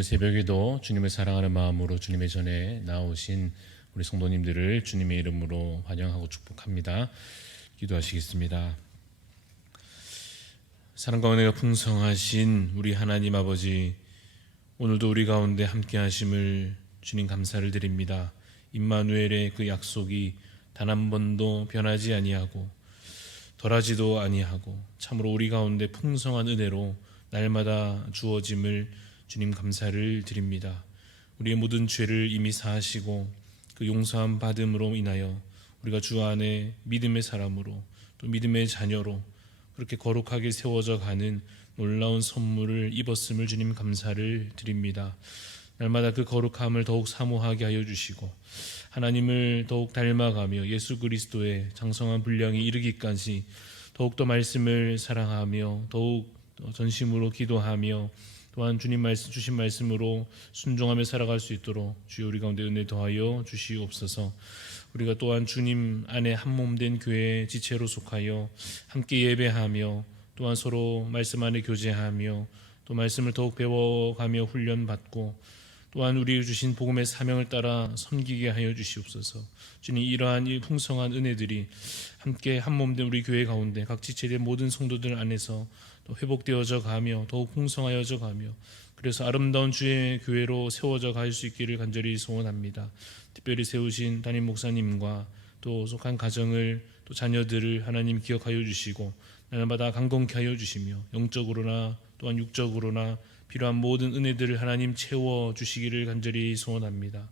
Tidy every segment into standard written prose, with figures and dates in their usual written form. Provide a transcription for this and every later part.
오늘 새벽에도 주님을 사랑하는 마음으로 주님의 전에 나오신 우리 성도님들을 주님의 이름으로 환영하고 축복합니다. 기도하시겠습니다. 사랑과 은혜가 풍성하신 우리 하나님 아버지, 오늘도 우리 가운데 함께 하심을 주님 감사를 드립니다. 임마누엘의 그 약속이 단 한 번도 변하지 아니하고 덜하지도 아니하고 참으로 우리 가운데 풍성한 은혜로 날마다 주어짐을 주님 감사를 드립니다. 우리의 모든 죄를 이미 사하시고 그 용서함 받음으로 인하여 우리가 주 안에 믿음의 사람으로 또 믿음의 자녀로 그렇게 거룩하게 세워져 가는 놀라운 선물을 입었음을 주님 감사를 드립니다. 날마다 그 거룩함을 더욱 사모하게 하여 주시고 하나님을 더욱 닮아가며 예수 그리스도의 장성한 분량이 이르기까지 더욱더 말씀을 사랑하며 더욱 전심으로 기도하며 또한 주님 말씀 주신 말씀으로 순종하며 살아갈 수 있도록 주여 우리 가운데 은혜 더하여 주시옵소서. 우리가 또한 주님 안에 한 몸 된 교회의 지체로 속하여 함께 예배하며 또한 서로 말씀 안에 교제하며 또 말씀을 더욱 배워가며 훈련받고 또한 우리 주신 복음의 사명을 따라 섬기게 하여 주시옵소서. 주님, 이러한 이 풍성한 은혜들이 함께 한 몸 된 우리 교회 가운데 각 지체된 모든 성도들 안에서 또 회복되어져 가며 더욱 풍성하여져 가며 그래서 아름다운 주의 교회로 세워져 갈 수 있기를 간절히 소원합니다. 특별히 세우신 담임 목사님과 또 속한 가정을 또 자녀들을 하나님 기억하여 주시고 날마다 강건케 하여 주시며 영적으로나 또한 육적으로나 필요한 모든 은혜들을 하나님 채워 주시기를 간절히 소원합니다.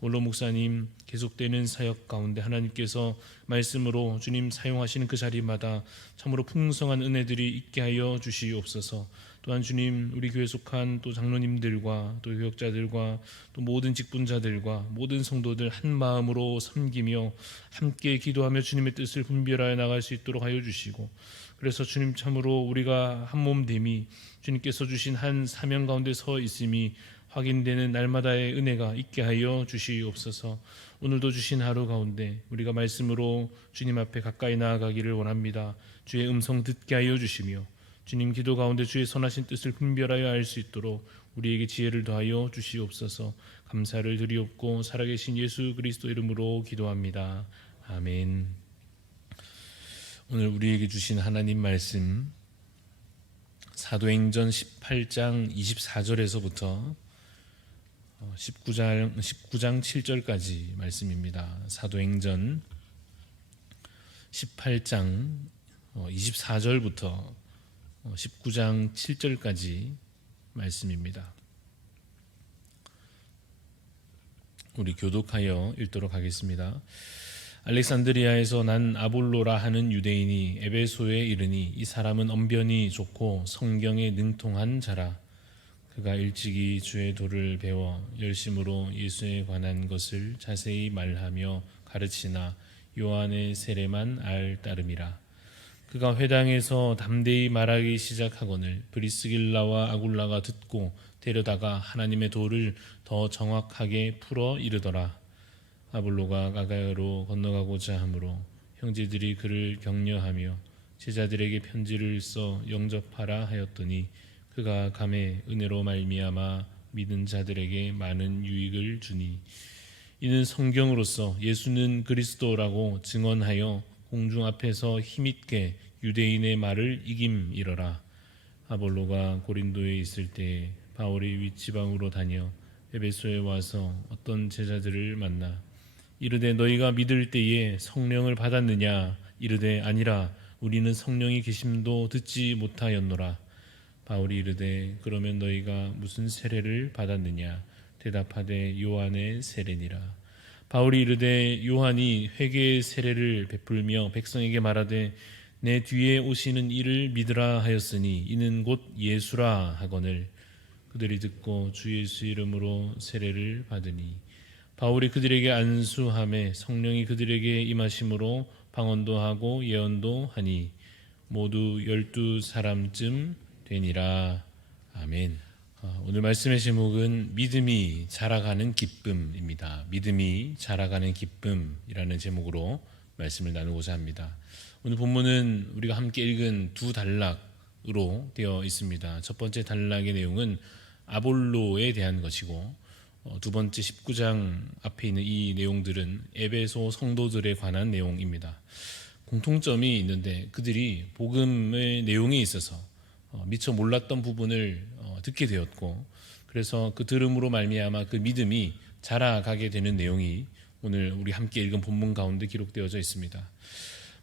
원로 목사님 계속되는 사역 가운데 하나님께서 말씀으로 주님 사용하시는 그 자리마다 참으로 풍성한 은혜들이 있게 하여 주시옵소서. 또한 주님, 우리 교회 속한 또 장로님들과 또 교역자들과 또 모든 직분자들과 모든 성도들 한 마음으로 섬기며 함께 기도하며 주님의 뜻을 분별하여 나갈 수 있도록 하여 주시고 그래서 주님, 참으로 우리가 한 몸됨이 주님께서 주신 한 사명 가운데 서 있음이 확인되는 날마다의 은혜가 있게 하여 주시옵소서. 오늘도 주신 하루 가운데 우리가 말씀으로 주님 앞에 가까이 나아가기를 원합니다. 주의 음성 듣게 하여 주시며 주님 기도 가운데 주의 선하신 뜻을 분별하여 알 수 있도록 우리에게 지혜를 더하여 주시옵소서. 감사를 드리옵고 살아계신 예수 그리스도 이름으로 기도합니다. 아멘. 오늘 우리에게 주신 하나님 말씀 사도행전 18장 24절에서부터 19장 7절까지 말씀입니다. 사도행전 18장 24절부터 19장 7절까지 말씀입니다. 우리 교독하여 읽도록 하겠습니다. 알렉산드리아에서 난 아볼로라 하는 유대인이 에베소에 이르니 이 사람은 언변이 좋고 성경에 능통한 자라. 그가 일찍이 주의 도를 배워 열심으로 예수에 관한 것을 자세히 말하며 가르치나 요한의 세례만 알 따름이라. 그가 회당에서 담대히 말하기 시작하거늘 브리스길라와 아굴라가 듣고 데려다가 하나님의 도를 더 정확하게 풀어 이르더라. 아볼로가 가가야로 건너가고자 하므로 형제들이 그를 격려하며 제자들에게 편지를 써 영접하라 하였더니 그가 감에 은혜로 말미암아 믿은 자들에게 많은 유익을 주니 이는 성경으로서 예수는 그리스도라고 증언하여 공중 앞에서 힘있게 유대인의 말을 이김이러라. 아볼로가 고린도에 있을 때 바울이 윗지방으로 다녀 에베소에 와서 어떤 제자들을 만나 이르되 너희가 믿을 때에 성령을 받았느냐? 이르되 아니라 우리는 성령이 계심도 듣지 못하였노라. 바울이 이르되 그러면 너희가 무슨 세례를 받았느냐? 대답하되 요한의 세례니라. 바울이 이르되 요한이 회개의 세례를 베풀며 백성에게 말하되 내 뒤에 오시는 이를 믿으라 하였으니 이는 곧 예수라 하거늘 그들이 듣고 주 예수 이름으로 세례를 받으니 바울이 그들에게 안수하매 성령이 그들에게 임하심으로 방언도 하고 예언도 하니 모두 12사람쯤 되니라. 아멘. 오늘 말씀의 제목은 믿음이 자라가는 기쁨입니다. 믿음이 자라가는 기쁨이라는 제목으로 말씀을 나누고자 합니다. 오늘 본문은 우리가 함께 읽은 두 단락으로 되어 있습니다. 첫 번째 단락의 내용은 아볼로에 대한 것이고, 두 번째 19장 앞에 있는 이 내용들은 에베소 성도들에 관한 내용입니다. 공통점이 있는데 그들이 복음의 내용에 있어서 미처 몰랐던 부분을 듣게 되었고, 그래서 그 들음으로 말미암아 그 믿음이 자라가게 되는 내용이 오늘 우리 함께 읽은 본문 가운데 기록되어져 있습니다.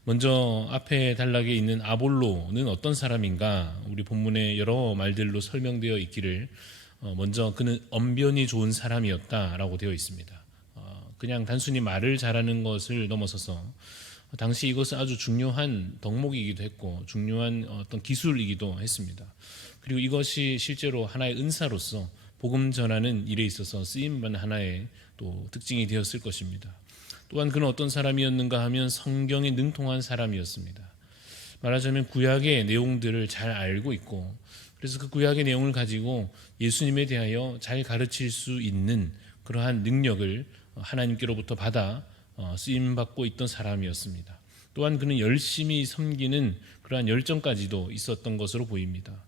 먼저 앞에 단락에 있는 아볼로는 어떤 사람인가, 우리 본문에 여러 말들로 설명되어 있기를, 먼저 그는 언변이 좋은 사람이었다라고 되어 있습니다. 그냥 단순히 말을 잘하는 것을 넘어서서 당시 이것은 아주 중요한 덕목이기도 했고 중요한 어떤 기술이기도 했습니다. 그리고 이것이 실제로 하나의 은사로서 복음 전하는 일에 있어서 쓰임받는 하나의 또 특징이 되었을 것입니다. 또한 그는 어떤 사람이었는가 하면 성경에 능통한 사람이었습니다. 말하자면 구약의 내용들을 잘 알고 있고, 그래서 그 구약의 내용을 가지고 예수님에 대하여 잘 가르칠 수 있는 그러한 능력을 하나님께로부터 받아 쓰임받고 있던 사람이었습니다. 또한 그는 열심히 섬기는 그러한 열정까지도 있었던 것으로 보입니다.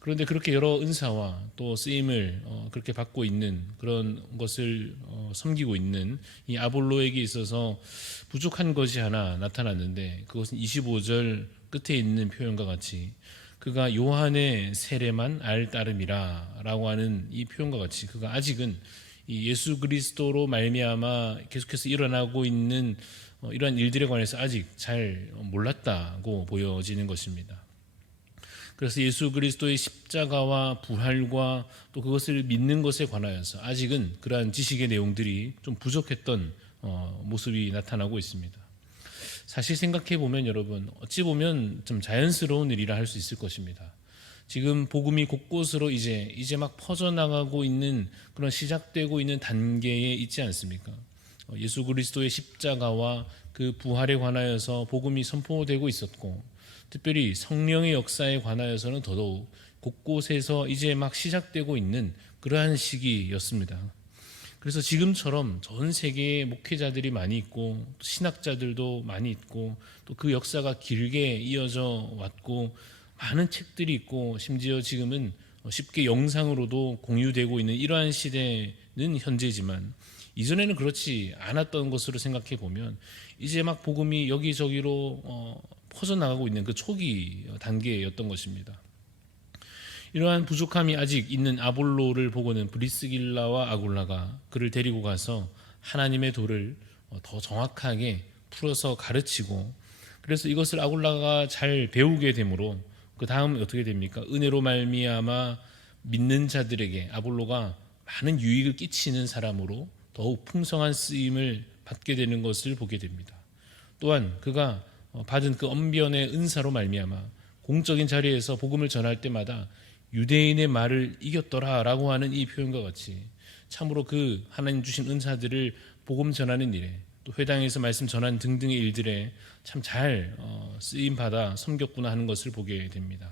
그런데 그렇게 여러 은사와 또 쓰임을 그렇게 받고 있는 그런 것을 섬기고 있는 이 아볼로에게 있어서 부족한 것이 하나 나타났는데, 그것은 25절 끝에 있는 표현과 같이 그가 요한의 세례만 알 따름이라 라고 하는 이 표현과 같이 그가 아직은 이 예수 그리스도로 말미암아 계속해서 일어나고 있는 이러한 일들에 관해서 아직 잘 몰랐다고 보여지는 것입니다. 그래서 예수 그리스도의 십자가와 부활과 또 그것을 믿는 것에 관하여서 아직은 그러한 지식의 내용들이 좀 부족했던 모습이 나타나고 있습니다. 사실 생각해 보면 여러분, 어찌 보면 좀 자연스러운 일이라 할 수 있을 것입니다. 지금 복음이 곳곳으로 이제 막 퍼져나가고 있는 그런 시작되고 있는 단계에 있지 않습니까? 예수 그리스도의 십자가와 그 부활에 관하여서 복음이 선포되고 있었고, 특별히 성령의 역사에 관하여서는 더더욱 곳곳에서 이제 막 시작되고 있는 그러한 시기였습니다. 그래서 지금처럼 전 세계에 목회자들이 많이 있고 신학자들도 많이 있고 또 그 역사가 길게 이어져 왔고 많은 책들이 있고 심지어 지금은 쉽게 영상으로도 공유되고 있는 이러한 시대는 현재지만, 이전에는 그렇지 않았던 것으로 생각해 보면 이제 막 복음이 여기저기로 퍼져나가고 있는 그 초기 단계였던 것입니다. 이러한 부족함이 아직 있는 아볼로를 보고는 브리스길라와 아굴라가 그를 데리고 가서 하나님의 도를 더 정확하게 풀어서 가르치고, 그래서 이것을 아굴라가 잘 배우게 되므로 그 다음 어떻게 됩니까? 은혜로 말미암아 믿는 자들에게 아볼로가 많은 유익을 끼치는 사람으로 더욱 풍성한 쓰임을 받게 되는 것을 보게 됩니다. 또한 그가 받은 그 언변의 은사로 말미암아 공적인 자리에서 복음을 전할 때마다 유대인의 말을 이겼더라라고 하는 이 표현과 같이 참으로 그 하나님 주신 은사들을 복음 전하는 일에 또 회당에서 말씀 전하는 등등의 일들에 참 잘 쓰임 받아 섬겼구나 하는 것을 보게 됩니다.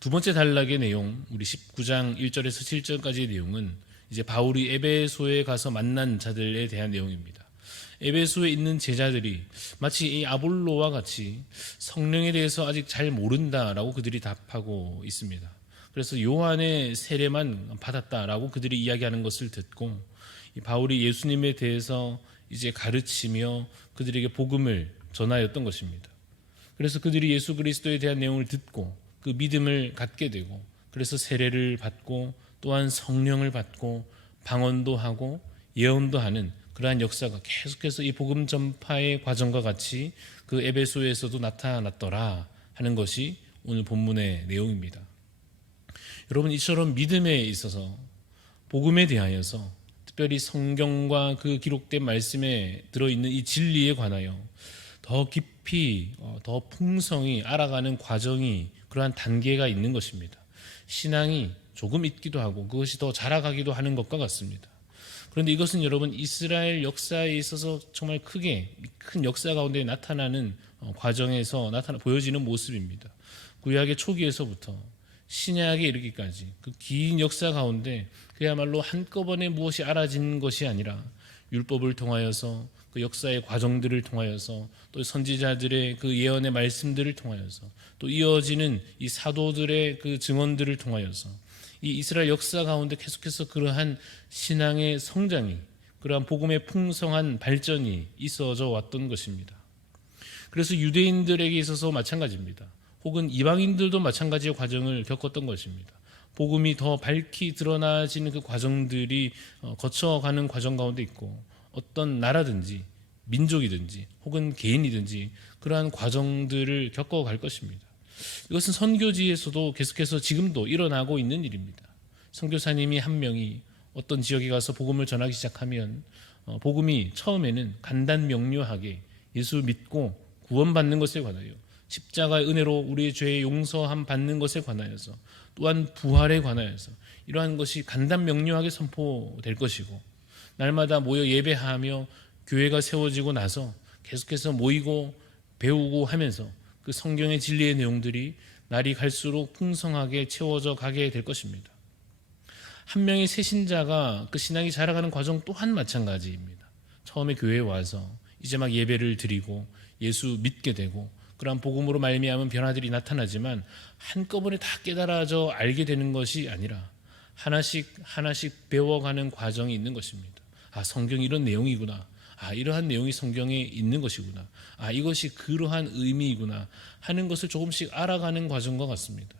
두 번째 단락의 내용, 우리 19장 1절에서 7절까지의 내용은 이제 바울이 에베소에 가서 만난 자들에 대한 내용입니다. 에베소에 있는 제자들이 마치 이 아볼로와 같이 성령에 대해서 아직 잘 모른다라고 그들이 답하고 있습니다. 그래서 요한의 세례만 받았다라고 그들이 이야기하는 것을 듣고 이 바울이 예수님에 대해서 이제 가르치며 그들에게 복음을 전하였던 것입니다. 그래서 그들이 예수 그리스도에 대한 내용을 듣고 그 믿음을 갖게 되고, 그래서 세례를 받고 또한 성령을 받고 방언도 하고 예언도 하는 그러한 역사가 계속해서 이 복음 전파의 과정과 같이 그 에베소에서도 나타났더라 하는 것이 오늘 본문의 내용입니다. 여러분, 이처럼 믿음에 있어서 복음에 대하여서 특별히 성경과 그 기록된 말씀에 들어있는 이 진리에 관하여 더 깊이 더 풍성히 알아가는 과정이 그러한 단계가 있는 것입니다. 신앙이 조금 있기도 하고 그것이 더 자라가기도 하는 것과 같습니다. 그런데 이것은 여러분 이스라엘 역사에 있어서 정말 큰 역사 가운데 나타나는 과정에서 보여지는 모습입니다. 구약의 초기에서부터 신약에 이르기까지 그 긴 역사 가운데 그야말로 한꺼번에 무엇이 알아진 것이 아니라 율법을 통하여서 그 역사의 과정들을 통하여서 또 선지자들의 그 예언의 말씀들을 통하여서 또 이어지는 이 사도들의 그 증언들을 통하여서 이 이스라엘 역사 가운데 계속해서 그러한 신앙의 성장이, 그러한 복음의 풍성한 발전이 있어져 왔던 것입니다. 그래서 유대인들에게 있어서 마찬가지입니다. 혹은 이방인들도 마찬가지의 과정을 겪었던 것입니다. 복음이 더 밝히 드러나지는 그 과정들이 거쳐가는 과정 가운데 있고, 어떤 나라든지 민족이든지 혹은 개인이든지 그러한 과정들을 겪어갈 것입니다. 이것은 선교지에서도 계속해서 지금도 일어나고 있는 일입니다. 선교사님이 한 명이 어떤 지역에 가서 복음을 전하기 시작하면 복음이 처음에는 간단 명료하게 예수 믿고 구원받는 것에 관하여, 십자가의 은혜로 우리의 죄의 용서함 받는 것에 관하여서, 또한 부활에 관하여서 이러한 것이 간단 명료하게 선포될 것이고, 날마다 모여 예배하며 교회가 세워지고 나서 계속해서 모이고 배우고 하면서 그 성경의 진리의 내용들이 날이 갈수록 풍성하게 채워져 가게 될 것입니다. 한 명의 새신자가 그 신앙이 자라가는 과정 또한 마찬가지입니다. 처음에 교회에 와서 이제 막 예배를 드리고 예수 믿게 되고, 그러한 복음으로 말미암은 변화들이 나타나지만 한꺼번에 다 깨달아져 알게 되는 것이 아니라 하나씩 하나씩 배워가는 과정이 있는 것입니다. 아, 성경이 이런 내용이구나. 아, 이러한 내용이 성경에 있는 것이구나. 아, 이것이 그러한 의미이구나 하는 것을 조금씩 알아가는 과정과 같습니다.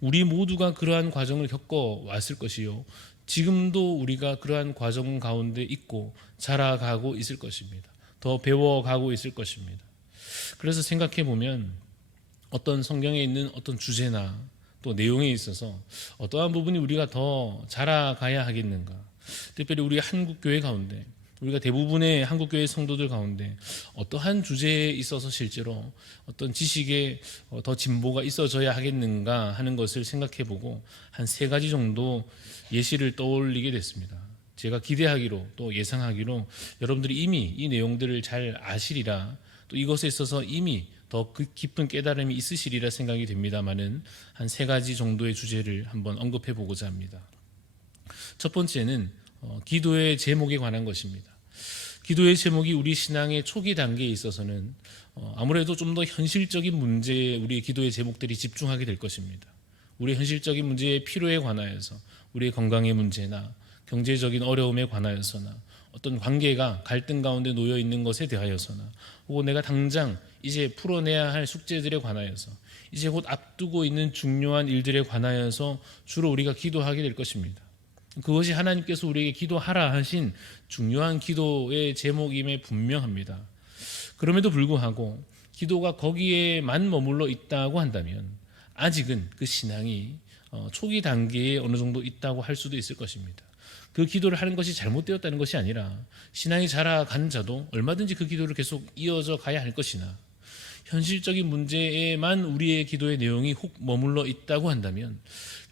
우리 모두가 그러한 과정을 겪어왔을 것이요, 지금도 우리가 그러한 과정 가운데 있고 자라가고 있을 것입니다. 더 배워가고 있을 것입니다. 그래서 생각해 보면 어떤 성경에 있는 어떤 주제나 또 내용에 있어서 어떠한 부분이 우리가 더 자라가야 하겠는가. 특별히 우리 한국교회 가운데, 우리가 대부분의 한국교회 성도들 가운데 어떠한 주제에 있어서 실제로 어떤 지식에 더 진보가 있어져야 하겠는가 하는 것을 생각해보고 한 3가지 정도 예시를 떠올리게 됐습니다. 제가 기대하기로 또 예상하기로 여러분들이 이미 이 내용들을 잘 아시리라, 또 이것에 있어서 이미 더 깊은 깨달음이 있으시리라 생각이 됩니다마는 한 3가지 정도의 주제를 한번 언급해보고자 합니다. 첫 번째는 기도의 제목에 관한 것입니다. 기도의 제목이 우리 신앙의 초기 단계에 있어서는 아무래도 좀 더 현실적인 문제에 우리의 기도의 제목들이 집중하게 될 것입니다. 우리의 현실적인 문제의 필요에 관하여서, 우리의 건강의 문제나 경제적인 어려움에 관하여서나, 어떤 관계가 갈등 가운데 놓여 있는 것에 대하여서나, 혹은 내가 당장 이제 풀어내야 할 숙제들에 관하여서, 이제 곧 앞두고 있는 중요한 일들에 관하여서 주로 우리가 기도하게 될 것입니다. 그것이 하나님께서 우리에게 기도하라 하신 중요한 기도의 제목임에 분명합니다. 그럼에도 불구하고 기도가 거기에만 머물러 있다고 한다면 아직은 그 신앙이 초기 단계에 어느 정도 있다고 할 수도 있을 것입니다. 그 기도를 하는 것이 잘못되었다는 것이 아니라 신앙이 자라간 자도 얼마든지 그 기도를 계속 이어져 가야 할 것이나, 현실적인 문제에만 우리의 기도의 내용이 훅 머물러 있다고 한다면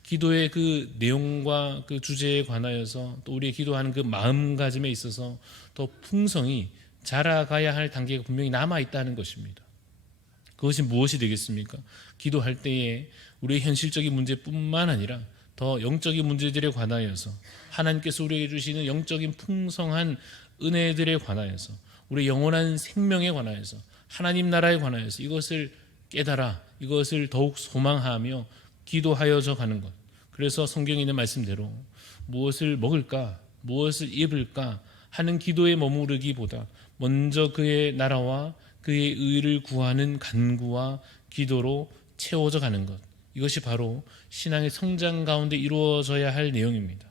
기도의 그 내용과 그 주제에 관하여서 또 우리의 기도하는 그 마음가짐에 있어서 더 풍성히 자라가야 할 단계가 분명히 남아있다는 것입니다. 그것이 무엇이 되겠습니까? 기도할 때에 우리의 현실적인 문제뿐만 아니라 더 영적인 문제들에 관하여서, 하나님께서 우리에게 주시는 영적인 풍성한 은혜들에 관하여서, 우리의 영원한 생명에 관하여서, 하나님 나라에 관하여서 이것을 깨달아 이것을 더욱 소망하며 기도하여져 가는 것. 그래서 성경에 있는 말씀대로 무엇을 먹을까, 무엇을 입을까 하는 기도에 머무르기보다 먼저 그의 나라와 그의 의를 구하는 간구와 기도로 채워져 가는 것, 이것이 바로 신앙의 성장 가운데 이루어져야 할 내용입니다.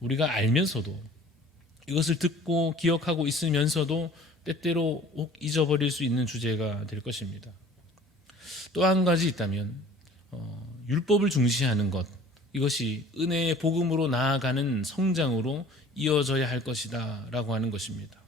우리가 알면서도, 이것을 듣고 기억하고 있으면서도 때때로 꼭 잊어버릴 수 있는 주제가 될 것입니다. 또 한 가지 있다면 율법을 중시하는 것, 이것이 은혜의 복음으로 나아가는 성장으로 이어져야 할 것이다 라고 하는 것입니다.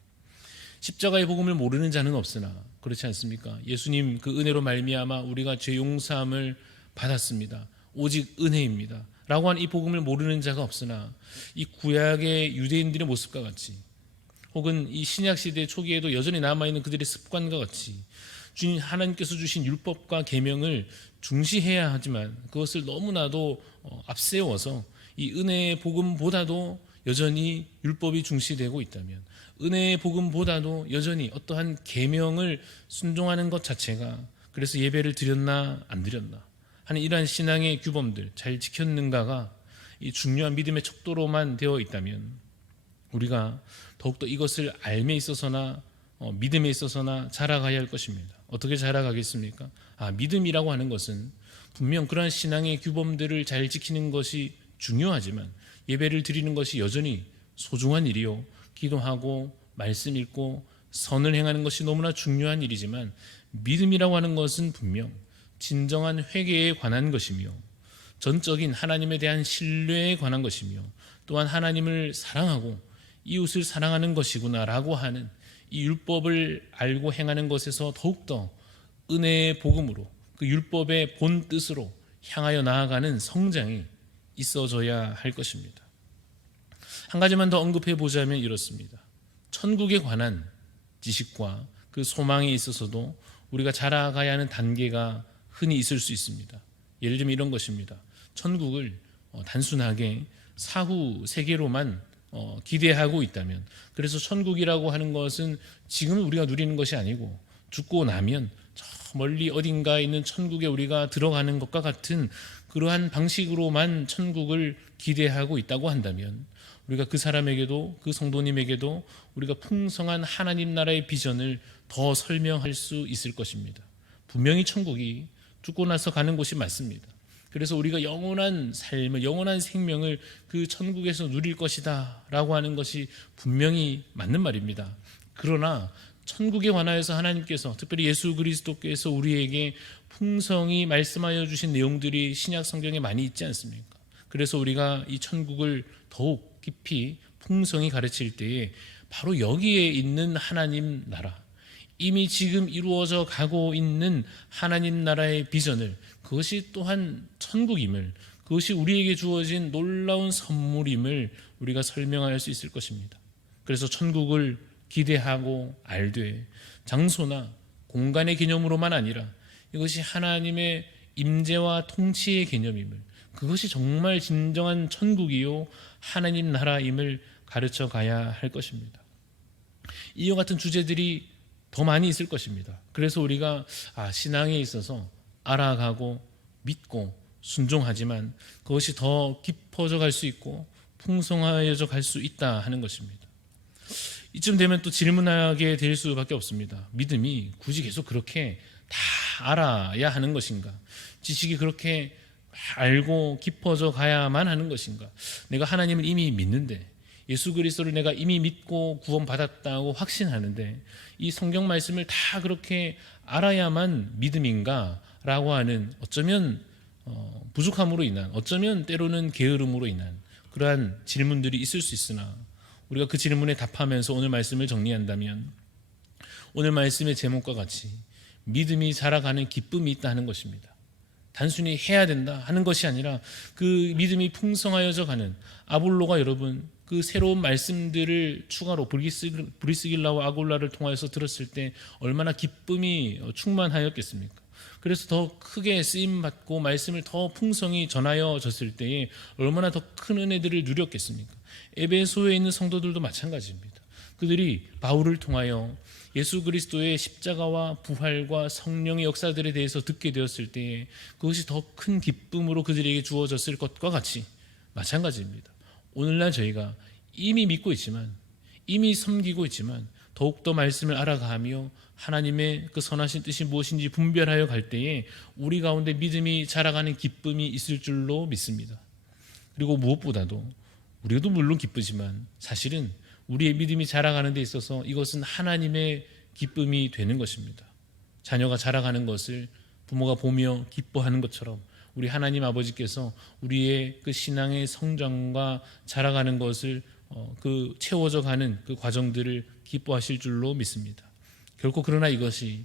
십자가의 복음을 모르는 자는 없으나, 그렇지 않습니까? 예수님 그 은혜로 말미암아 우리가 죄 용서함을 받았습니다. 오직 은혜입니다 라고 하는 이 복음을 모르는 자가 없으나, 이 구약의 유대인들의 모습과 같이, 혹은 이 신약시대 초기에도 여전히 남아있는 그들의 습관과 같이 주님 하나님께서 주신 율법과 계명을 중시해야 하지만 그것을 너무나도 앞세워서 이 은혜의 복음보다도 여전히 율법이 중시되고 있다면, 은혜의 복음보다도 여전히 어떠한 계명을 순종하는 것 자체가, 그래서 예배를 드렸나 안 드렸나, 하는 이러한 신앙의 규범들 잘 지켰는가가 이 중요한 믿음의 척도로만 되어 있다면 우리가 더욱더 이것을 알매 있어서나 믿음에 있어서나 자라가야 할 것입니다. 어떻게 자라가겠습니까? 믿음이라고 하는 것은 분명 그러한 신앙의 규범들을 잘 지키는 것이 중요하지만 예배를 드리는 것이 여전히 소중한 일이요, 기도하고 말씀 읽고 선을 행하는 것이 너무나 중요한 일이지만 믿음이라고 하는 것은 분명 진정한 회개에 관한 것이며 전적인 하나님에 대한 신뢰에 관한 것이며 또한 하나님을 사랑하고 이웃을 사랑하는 것이구나라고 하는 이 율법을 알고 행하는 것에서 더욱더 은혜의 복음으로 그 율법의 본 뜻으로 향하여 나아가는 성장이 있어져야 할 것입니다. 한 가지만 더 언급해 보자면 이렇습니다. 천국에 관한 지식과 그 소망에 있어서도 우리가 자라가야 하는 단계가 흔히 있을 수 있습니다. 예를 들면 이런 것입니다. 천국을 단순하게 사후 세계로만 기대하고 있다면, 그래서 천국이라고 하는 것은 지금 우리가 누리는 것이 아니고 죽고 나면 저 멀리 어딘가에 있는 천국에 우리가 들어가는 것과 같은 그러한 방식으로만 천국을 기대하고 있다고 한다면 우리가 그 사람에게도, 그 성도님에게도 우리가 풍성한 하나님 나라의 비전을 더 설명할 수 있을 것입니다. 분명히 천국이 죽고 나서 가는 곳이 맞습니다. 그래서 우리가 영원한 삶을, 영원한 생명을 그 천국에서 누릴 것이다 라고 하는 것이 분명히 맞는 말입니다. 그러나 천국에 관하여서 하나님께서, 특별히 예수 그리스도께서 우리에게 풍성히 말씀하여 주신 내용들이 신약 성경에 많이 있지 않습니까? 그래서 우리가 이 천국을 더욱 깊이 풍성히 가르칠 때에 바로 여기에 있는 하나님 나라, 이미 지금 이루어져 가고 있는 하나님 나라의 비전을, 그것이 또한 천국임을, 그것이 우리에게 주어진 놀라운 선물임을 우리가 설명할 수 있을 것입니다. 그래서 천국을 기대하고 알되 장소나 공간의 개념으로만 아니라 이것이 하나님의 임재와 통치의 개념임을, 그것이 정말 진정한 천국이요 하나님 나라임을 가르쳐 가야 할 것입니다. 이와 같은 주제들이 더 많이 있을 것입니다. 그래서 우리가 신앙에 있어서 알아가고 믿고 순종하지만 그것이 더 깊어져 갈 수 있고 풍성하여져 갈 수 있다 하는 것입니다. 이쯤 되면 또 질문하게 될 수밖에 없습니다. 믿음이 굳이 계속 그렇게 다 알아야 하는 것인가? 지식이 그렇게 알고 깊어져 가야만 하는 것인가? 내가 하나님을 이미 믿는데, 예수 그리스도를 내가 이미 믿고 구원받았다고 확신하는데 이 성경 말씀을 다 그렇게 알아야만 믿음인가? 라고 하는, 어쩌면 부족함으로 인한, 어쩌면 때로는 게으름으로 인한 그러한 질문들이 있을 수 있으나 우리가 그 질문에 답하면서 오늘 말씀을 정리한다면 오늘 말씀의 제목과 같이 믿음이 자라가는 기쁨이 있다 하는 것입니다. 단순히 해야 된다 하는 것이 아니라 그 믿음이 풍성하여져 가는, 아볼로가 여러분 그 새로운 말씀들을 추가로 브리스길라와 아굴라를 통하여서 들었을 때 얼마나 기쁨이 충만하였겠습니까? 그래서 더 크게 쓰임받고 말씀을 더 풍성히 전하여졌을 때에 얼마나 더 큰 은혜들을 누렸겠습니까? 에베소에 있는 성도들도 마찬가지입니다. 그들이 바울을 통하여 예수 그리스도의 십자가와 부활과 성령의 역사들에 대해서 듣게 되었을 때에 그것이 더 큰 기쁨으로 그들에게 주어졌을 것과 같이 마찬가지입니다. 오늘날 저희가 이미 믿고 있지만, 이미 섬기고 있지만 더욱더 말씀을 알아가며 하나님의 그 선하신 뜻이 무엇인지 분별하여 갈 때에 우리 가운데 믿음이 자라가는 기쁨이 있을 줄로 믿습니다. 그리고 무엇보다도 우리도 물론 기쁘지만 사실은 우리의 믿음이 자라가는 데 있어서 이것은 하나님의 기쁨이 되는 것입니다. 자녀가 자라가는 것을 부모가 보며 기뻐하는 것처럼 우리 하나님 아버지께서 우리의 그 신앙의 성장과 자라가는 것을 그 채워져 가는 그 과정들을 기뻐하실 줄로 믿습니다. 결코 그러나 이것이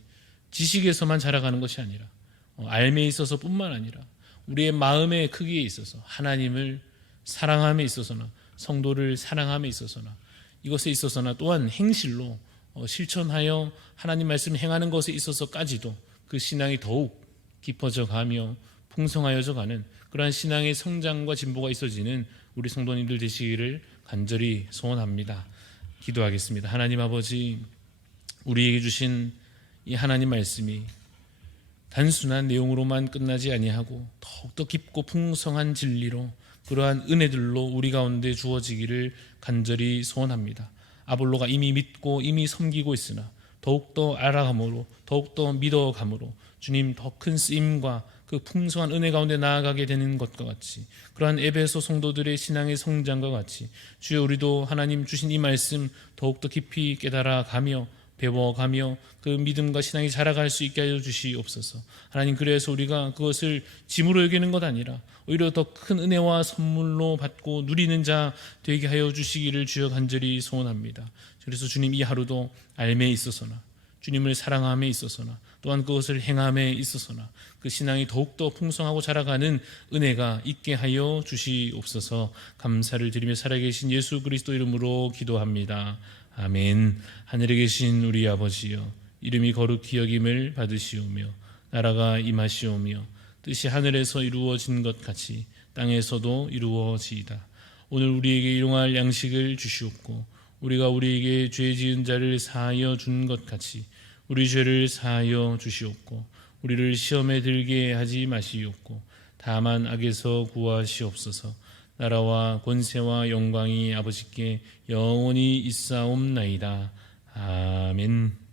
지식에서만 자라가는 것이 아니라 알매에 있어서 뿐만 아니라 우리의 마음의 크기에 있어서 하나님을 사랑함에 있어서나 성도를 사랑함에 있어서나 이것에 있어서나 또한 행실로 실천하여 하나님 말씀 행하는 것에 있어서까지도 그 신앙이 더욱 깊어져 가며 풍성하여져 가는 그러한 신앙의 성장과 진보가 있어지는 우리 성도님들 되시기를 간절히 소원합니다. 기도하겠습니다. 하나님 아버지, 우리에게 주신 이 하나님 말씀이 단순한 내용으로만 끝나지 아니하고 더욱더 깊고 풍성한 진리로 그러한 은혜들로 우리 가운데 주어지기를 간절히 소원합니다. 아볼로가 이미 믿고 이미 섬기고 있으나 더욱더 알아감으로 더욱더 믿어감으로 주님 더 큰 쓰임과 그 풍성한 은혜 가운데 나아가게 되는 것과 같이 그러한 에베소 성도들의 신앙의 성장과 같이 주여 우리도 하나님 주신 이 말씀 더욱더 깊이 깨달아가며 배워가며 그 믿음과 신앙이 자라갈 수 있게 하여 주시옵소서. 하나님, 그래서 우리가 그것을 짐으로 여기는 것 아니라 오히려 더 큰 은혜와 선물로 받고 누리는 자 되게 하여 주시기를 주여 간절히 소원합니다. 그래서 주님, 이 하루도 알매 있어서나 주님을 사랑함에 있어서나 또한 그것을 행함에 있어서나 그 신앙이 더욱더 풍성하고 자라가는 은혜가 있게 하여 주시옵소서. 감사를 드리며 살아계신 예수 그리스도 이름으로 기도합니다. 아멘. 하늘에 계신 우리 아버지여, 이름이 거룩히 여김을 받으시오며 나라가 임하시오며 뜻이 하늘에서 이루어진 것 같이 땅에서도 이루어지이다. 오늘 우리에게 일용할 양식을 주시옵고 우리가 우리에게 죄 지은 자를 사하여 준 것 같이 우리 죄를 사하여 주시옵고 우리를 시험에 들게 하지 마시옵고 다만 악에서 구하시옵소서. 나라와 권세와 영광이 아버지께 영원히 있사옵나이다. 아멘.